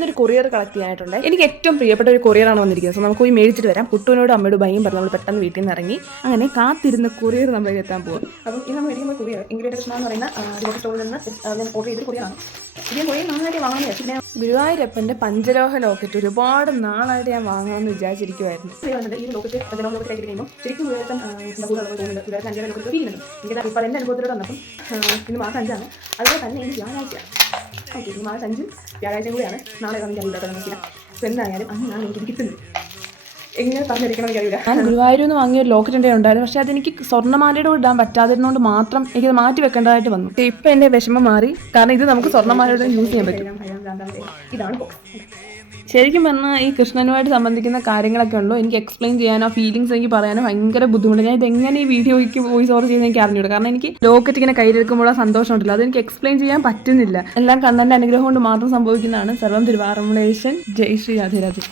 ഇന്നൊരു courier collect ചെയ്യാനായിട്ടുണ്ട്. എനിക്ക് ഏറ്റവും പ്രിയപ്പെട്ട ഒരു കൊറിയറാണ് വന്നിരിക്കുന്നത്. സോ നമുക്ക് പോയി മേടിച്ചിട്ട് വരാം. കുട്ടുവിനോട് അമ്മയോട് ഭയം പറഞ്ഞു നമ്മൾ പെട്ടെന്ന് വീട്ടിൽ നിന്ന് ഇറങ്ങി. അങ്ങനെ കാത്തിരുന്ന കൊറിയർ നമ്മളിൽ എത്താൻ പോകും. അപ്പം ഇത് നമ്മൾ മേടിക്കുന്ന കൊറിയർ ഇൻഗ്രീഡിയൻ കൃഷ്ണ എന്ന് പറയുന്ന ഡിവോട്ട് സ്റ്റോറിൽ നിന്ന് ഞാൻ ഓർഡർ ചെയ്തൊരു കൊറിയറാണ്. ഇത് കുറേ നാളായിട്ട് വാങ്ങാൻ പിന്നെ ഗുരുവായൂരപ്പൻ്റെ പഞ്ചലോഹ ലോക്കറ്റ് ഒരുപാട് നാളായിട്ട് ഞാൻ വാങ്ങാമെന്ന് വിചാരിച്ചിരിക്കുമായിരുന്നു. ഈ ലോക്കറ്റ് പഞ്ചലോഹ ലോക്കറ്റ് ആയിട്ട് കഴിയുമ്പോൾ ശരിക്കും ഗുരുവായൂരപ്പൻ തോന്നുന്നുണ്ട്. ഗുരുവായൂരപ്പൻ 5 ലോക്കറ്റ് ഫീലുണ്ട്. എനിക്ക് ഇപ്പോൾ എൻ്റെ അനുഭവത്തിലൂടെ വന്നപ്പം ഇന്ന് മാസം 5 ആണ്. അതുപോലെ തന്നെ എനിക്ക് വ്യാഴാഴ്ചയാണ്. ഓക്കെ, ഈ മാസം 5 വ്യാഴാഴ്ച കൂടെയാണ്. നാളെ എനിക്ക് അറിയില്ല നോക്കില്ല. അപ്പോൾ എന്തായാലും അന്നാണ് എനിക്ക് കിട്ടുന്നത്. എങ്ങനെ പറഞ്ഞിരിക്കണം എനിക്കറിയില്ല. ഞാൻ ഗുരുവായൂരിൽ നിന്ന് വാങ്ങിയ ഒരു ലോക്കറ്റ് എൻ്റെ ഉണ്ടായിരുന്നു. പക്ഷേ അതെനിക്ക് സ്വർണ്ണമാലയുടെ കൂടെ ഇടാൻ പറ്റാതിരുന്നതുകൊണ്ട് മാത്രം എനിക്കത് മാറ്റി വെക്കേണ്ടതായിട്ട് വന്നു. ഇപ്പം എൻ്റെ വിഷമം മാറി. കാരണം ഇത് നമുക്ക് സ്വർണ്ണമാലയുടെ യൂസ് ചെയ്യാൻ പറ്റും. ഇതാണ് ശരിക്കും പറഞ്ഞാൽ ഈ കൃഷ്ണനുമായിട്ട് സംബന്ധിക്കുന്ന കാര്യങ്ങളൊക്കെ ഉണ്ടോ എനിക്ക് എക്സ്പ്ലെയിൻ ചെയ്യാനോ ഫീലിങ്സ് എനിക്ക് പറയാനോ ഭയങ്കര ബുദ്ധിമുട്ട്. ഞാൻ ഇതെങ്ങനെ ഈ വീഡിയോയ്ക്ക് വോയിസ് ഓവർ ചെയ്യുന്നത് എനിക്ക് അറിഞ്ഞൂടാ. കാരണം എനിക്ക് ലോക്കറ്റ് ഇങ്ങനെ കയ്യിലെടുക്കുമ്പോൾ സന്തോഷം ഉണ്ടല്ലോ, അതെനിക്ക് എക്സ്പ്ലെയിൻ ചെയ്യാൻ പറ്റുന്നില്ല. എല്ലാം കണ്ണൻ്റെ അനുഗ്രഹം കൊണ്ട് മാത്രം സംഭവിക്കുന്നതാണ്. സർവം തിരുവാറൂരേശൻ. ജയ് ശ്രീ രാധേരാധേ.